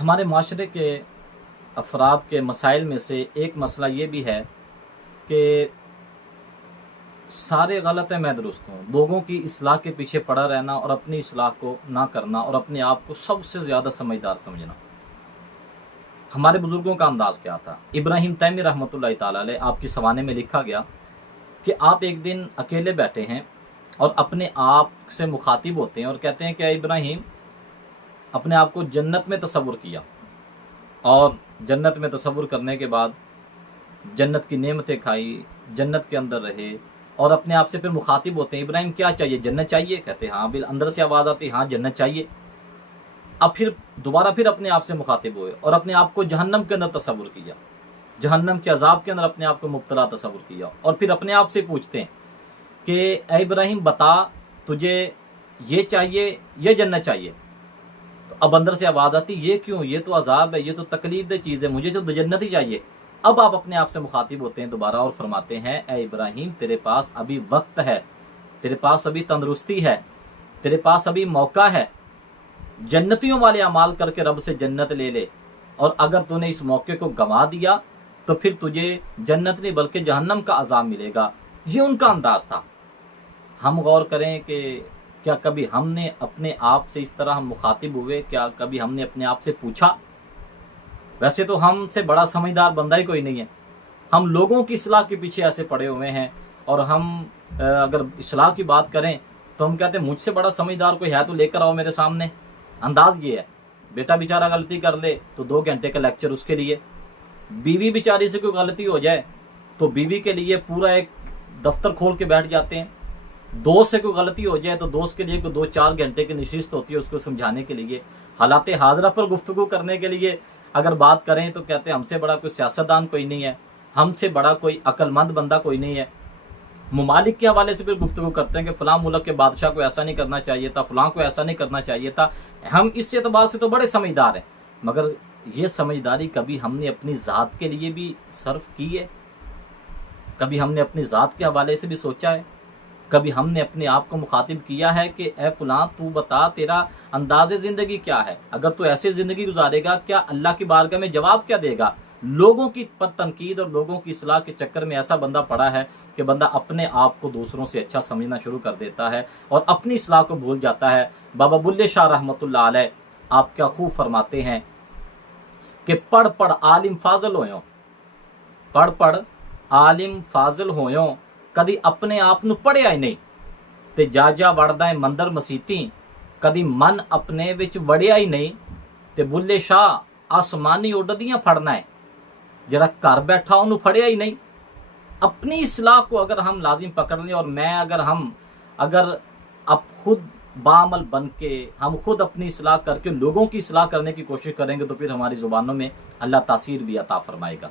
ہمارے معاشرے کے افراد کے مسائل میں سے ایک مسئلہ یہ بھی ہے کہ سارے غلط ہیں میں درست ہوں، لوگوں کی اصلاح کے پیچھے پڑا رہنا اور اپنی اصلاح کو نہ کرنا اور اپنے آپ کو سب سے زیادہ سمجھدار سمجھنا۔ ہمارے بزرگوں کا انداز کیا تھا؟ ابراہیم تیمی رحمۃ اللہ تعالی علیہ آپ کی سوانے میں لکھا گیا کہ آپ ایک دن اکیلے بیٹھے ہیں اور اپنے آپ سے مخاطب ہوتے ہیں اور کہتے ہیں کہ اے ابراہیم، اپنے آپ کو جنت میں تصور کیا اور جنت میں تصور کرنے کے بعد جنت کی نعمتیں کھائی، جنت کے اندر رہے اور اپنے آپ سے پھر مخاطب ہوتے ہیں، ابراہیم کیا چاہیے؟ جنت چاہیے؟ کہتے ہیں ہاں، اندر سے آواز آتی ہاں جنت چاہیے۔ اب پھر دوبارہ پھر اپنے آپ سے مخاطب ہوئے اور اپنے آپ کو جہنم کے اندر تصور کیا، جہنم کے عذاب کے اندر اپنے آپ کو مبتلا تصور کیا، اور پھر اپنے آپ سے پوچھتے ہیں کہ اے ابراہیم بتا، تجھے یہ چاہیے یہ جنت چاہیے؟ تو اب اندر سے آواز آتی یہ کیوں، یہ تو عذاب ہے، یہ تو تکلیف دہ چیز ہے، مجھے تو جنت ہی چاہیے۔ اب آپ اپنے آپ سے مخاطب ہوتے ہیں دوبارہ اور فرماتے ہیں اے ابراہیم، تیرے پاس ابھی وقت ہے، تیرے پاس ابھی تندرستی ہے، تیرے پاس ابھی موقع ہے، جنتیوں والے اعمال کر کے رب سے جنت لے لے، اور اگر تو نے اس موقع کو گنوا دیا تو پھر تجھے جنت نہیں بلکہ جہنم کا عذاب ملے گا۔ یہ ان کا انداز تھا۔ ہم غور کریں کہ کیا کبھی ہم نے اپنے آپ سے اس طرح ہم مخاطب ہوئے؟ کیا کبھی ہم نے اپنے آپ سے پوچھا؟ ویسے تو ہم سے بڑا سمجھدار بندہ ہی کوئی نہیں ہے، ہم لوگوں کی اصلاح کے پیچھے ایسے پڑے ہوئے ہیں، اور ہم اگر اصلاح کی بات کریں تو ہم کہتے ہیں مجھ سے بڑا سمجھدار کوئی ہے تو لے کر آؤ میرے سامنے۔ انداز یہ ہے، بیٹا بیچارہ غلطی کر لے تو 2 گھنٹے کا لیکچر اس کے لیے، بیوی بیچاری سے کوئی غلطی ہو جائے تو بیوی کے لیے پورا ایک دفتر کھول کے بیٹھ جاتے ہیں، دوست سے کوئی غلطی ہو جائے تو دوست کے لیے کوئی 2-4 گھنٹے کی نشست ہوتی ہے اس کو سمجھانے کے لیے، حالات حاضرہ پر گفتگو کرنے کے لیے اگر بات کریں تو کہتے ہیں ہم سے بڑا کوئی سیاستدان کوئی نہیں ہے، ہم سے بڑا کوئی عقل مند بندہ کوئی نہیں ہے۔ ممالک کے حوالے سے پھر گفتگو کرتے ہیں کہ فلاں ملک کے بادشاہ کو ایسا نہیں کرنا چاہیے تھا، فلاں کو ایسا نہیں کرنا چاہیے تھا۔ ہم اس اعتبار سے تو بڑے سمجھدار ہیں، مگر یہ سمجھداری کبھی ہم نے اپنی ذات کے لیے بھی صرف کی ہے؟ کبھی ہم نے اپنی ذات کے حوالے سے بھی سوچا ہے؟ کبھی ہم نے اپنے آپ کو مخاطب کیا ہے کہ اے فلاں تو بتا تیرا انداز زندگی کیا ہے؟ اگر تو ایسے زندگی گزارے گا کیا اللہ کی بارگاہ میں جواب کیا دے گا؟ لوگوں کی تنقید اور لوگوں کی اصلاح کے چکر میں ایسا بندہ پڑا ہے کہ بندہ اپنے آپ کو دوسروں سے اچھا سمجھنا شروع کر دیتا ہے اور اپنی اصلاح کو بھول جاتا ہے۔ بابا بلے شاہ رحمۃ اللہ علیہ آپ کیا خوب فرماتے ہیں کہ پڑھ پڑھ عالم فاضل ہویوں، پڑھ پڑھ عالم فاضل ہویوں، کدی اپنے آپ نو پڑھیا ہی نہیں تے جا جا وڑدا ہے مندر مسیتی، کدی من اپنے وچ وڑیا ہی نہیں تے بلے شاہ آسمانی اڈدیاں پھڑنا ہے، جڑا گھر بیٹھا انہوں پھڑیا ہی نہیں۔ اپنی اصلاح کو اگر ہم لازم پکڑ لیں اور اگر اب خود بعمل بن کے ہم خود اپنی اصلاح کر کے لوگوں کی اصلاح کرنے کی کوشش کریں گے تو پھر ہماری زبانوں میں اللہ تاثیر بھی عطا فرمائے گا۔